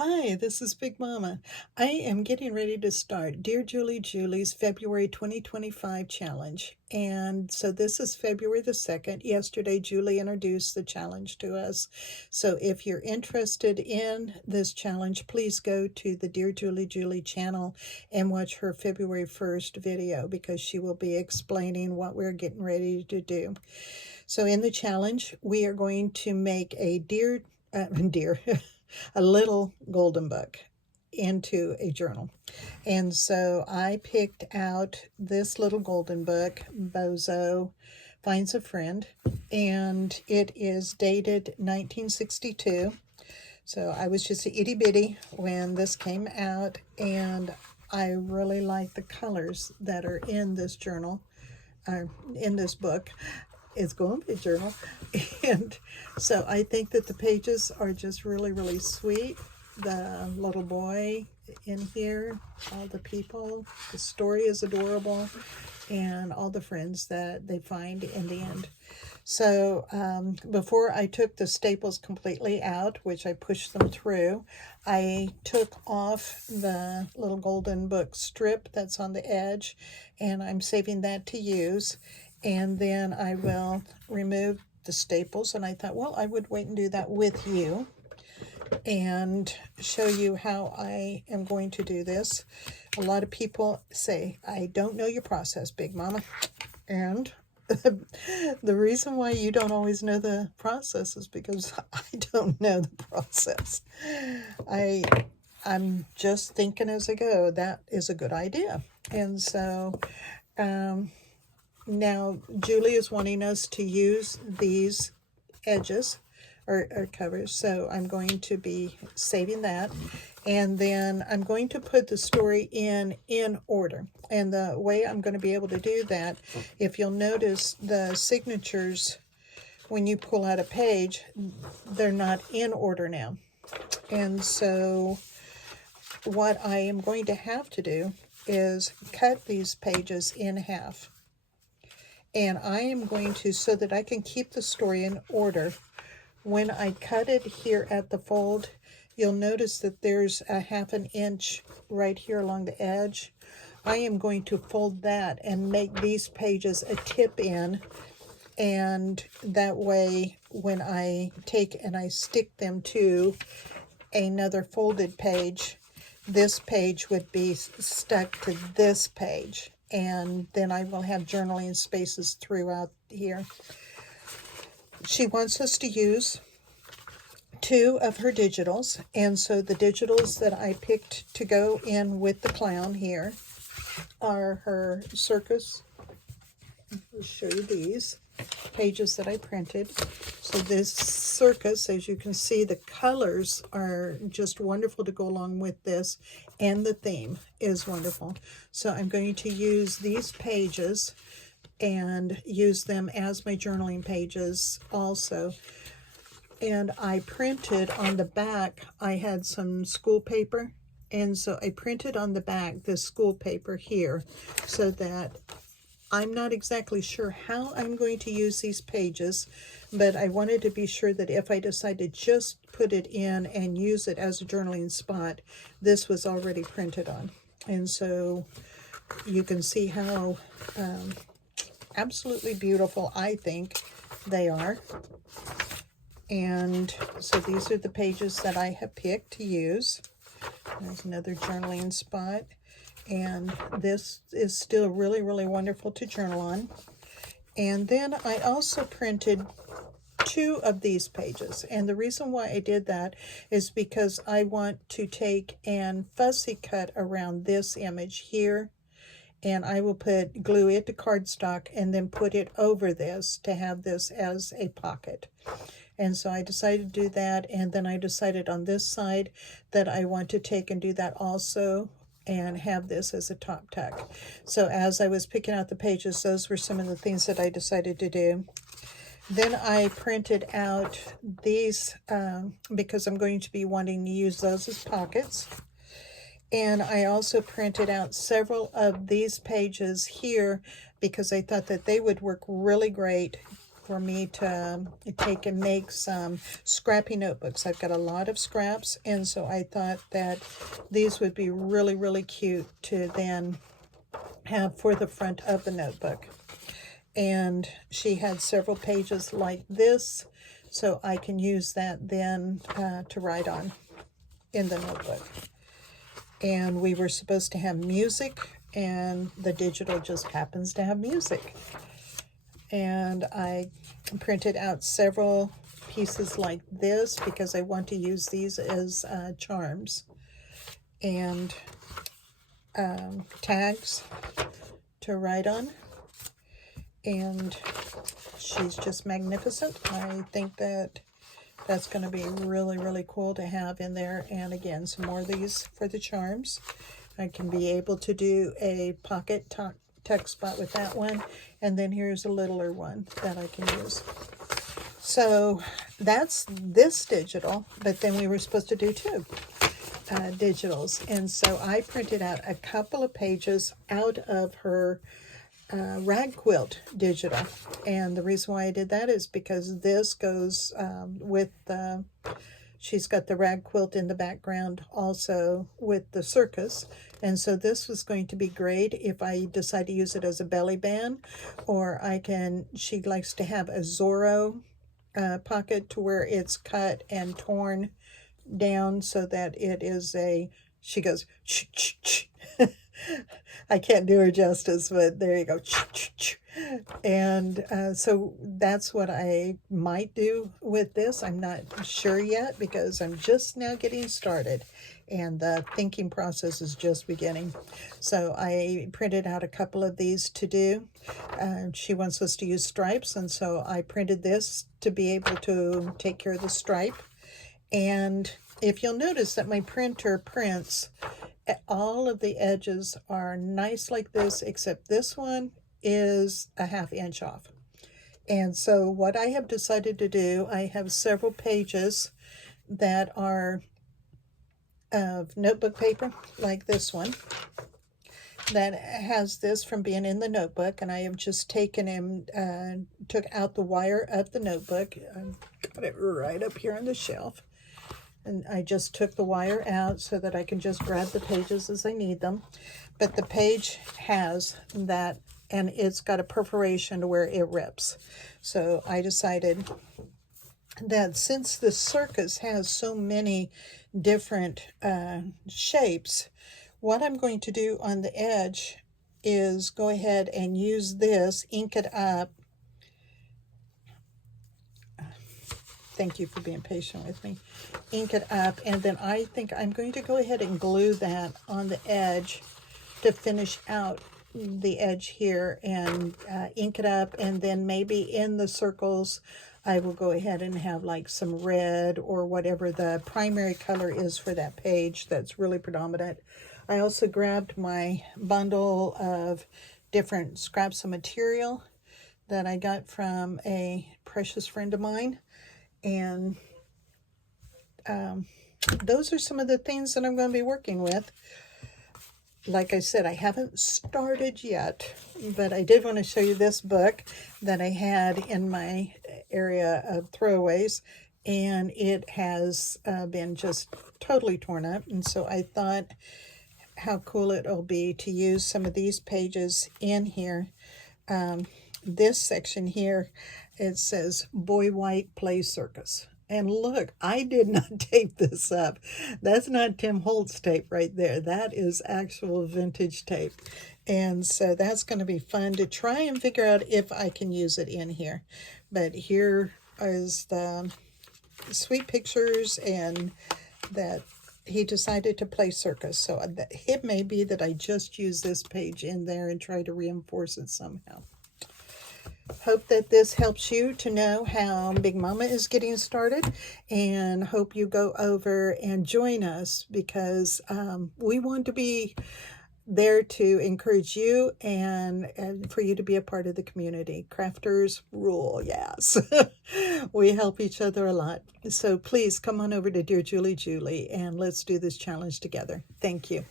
Hi, this is Big Mama. I am getting ready to start Dear Julie Julie's February 2025 challenge. And so this is February the 2nd. Yesterday, Julie introduced the challenge to us. So if you're interested in this challenge, please go to the Dear Julie channel and watch her February 1st video because she will be explaining what we're getting ready to do. So in the challenge, we are going to make a a little golden book into a journal. And so I picked out this little golden book, Bozo Finds a Friend, and it is dated 1962. So I was just a itty bitty when this came out, and I really like the colors that are in this journal, in this book. It's going to be a journal. And so I think that the pages are just really, really sweet. The little boy in here, all the people, the story is adorable, and all the friends that they find in the end. So before I took the staples completely out, which I pushed them through, I took off the little golden book strip that's on the edge, and I'm saving that to use. And then I will remove the staples, and I thought, well, I would wait and do that with you and show you how I am going to do this. A lot of people say, I don't know your process, Big Mama. And the reason why you don't always know the process is because I don't know the process. I'm just thinking as I go, that is a good idea. And so now Julie is wanting us to use these edges or covers, so I'm going to be saving that, and then I'm going to put the story in order. And the way I'm going to be able to do that, if you'll notice the signatures when you pull out a page, they're not in order now. And so what I am going to have to do is cut these pages in half. And I am going to, so that I can keep the story in order, when I cut it here at the fold, you'll notice that there's a 1/2 inch right here along the edge. I am going to fold that and make these pages a tip in, and that way when I take and I stick them to another folded page, this page would be stuck to this page, and then I will have journaling spaces throughout here. She wants us to use 2 of her digitals, and so the digitals that I picked to go in with the clown here are her circus. I'll show you these pages that I printed. So this circus, as you can see, the colors are just wonderful to go along with this, and the theme is wonderful. So I'm going to use these pages and use them as my journaling pages also. And I printed on the back, I had some school paper, and so I printed on the back this school paper here, so that I'm not exactly sure how I'm going to use these pages, but I wanted to be sure that if I decide to just put it in and use it as a journaling spot, this was already printed on. And so you can see how absolutely beautiful I think they are. And so these are the pages that I have picked to use. There's another journaling spot. And this is still really, really wonderful to journal on. And then I also printed 2 of these pages. And the reason why I did that is because I want to take and fussy cut around this image here. And I will glue it to cardstock and then put it over this to have this as a pocket. And so I decided to do that, and then I decided on this side that I want to take and do that also and have this as a top tuck. So as I was picking out the pages, those were some of the things that I decided to do. Then I printed out these because I'm going to be wanting to use those as pockets. And I also printed out several of these pages here because I thought that they would work really great for me to take and make some scrappy notebooks. I've got a lot of scraps, and so I thought that these would be really, really cute to then have for the front of the notebook. And she had several pages like this, so I can use that then to write on in the notebook. And we were supposed to have music, and the digital just happens to have music. And I printed out several pieces like this because I want to use these as charms. And tags to write on. And she's just magnificent. I think that that's going to be really, really cool to have in there. And again, some more of these for the charms. I can be able to do a pocket tuck spot with that one. And then here's a littler one that I can use. So that's this digital, but then we were supposed to do two digitals. And so I printed out a couple of pages out of her rag quilt digital. And the reason why I did that is because this goes with she's got the rag quilt in the background also with the circus. And so this was going to be great if I decide to use it as a belly band, or I can, she likes to have a Zorro pocket to where it's cut and torn down so that it is a, she goes, I can't do her justice, but there you go. And so that's what I might do with this. I'm not sure yet because I'm just now getting started and the thinking process is just beginning. So I printed out a couple of these to do. She wants us to use stripes, and so I printed this to be able to take care of the stripe. And if you'll notice that my printer prints, all of the edges are nice like this, except this one is a 1/2 inch off. And so what I have decided to do, I have several pages that are of notebook paper, like this one, that has this from being in the notebook, and I have just taken and took out the wire of the notebook. I've got it right up here on the shelf. And I just took the wire out so that I can just grab the pages as I need them. But the page has that, and it's got a perforation to where it rips. So I decided that since the circus has so many different shapes, what I'm going to do on the edge is go ahead and use this, ink it up. Thank you for being patient with me. Ink it up, and then I think I'm going to go ahead and glue that on the edge to finish out the edge here, and ink it up, and then maybe in the circles I will go ahead and have like some red or whatever the primary color is for that page that's really predominant. I also grabbed my bundle of different scraps of material that I got from a precious friend of mine. And those are some of the things that I'm going to be working with. Like I said, I haven't started yet, but I did want to show you this book that I had in my area of throwaways, and it has been just totally torn up. And so I thought how cool it'll be to use some of these pages in here. This section here, it says Boy White Plays Circus. And look, I did not tape this up. That's not Tim Holtz tape right there. That is actual vintage tape. And so that's going to be fun to try and figure out if I can use it in here. But here is the sweet pictures, and that he decided to play circus. So it may be that I just use this page in there and try to reinforce it somehow. Hope that this helps you to know how Big Mama is getting started, and hope you go over and join us, because we want to be there to encourage you and for you to be a part of the community. Crafters rule, yes. We help each other a lot. So please come on over to Dear Julie Julie and let's do this challenge together. Thank you.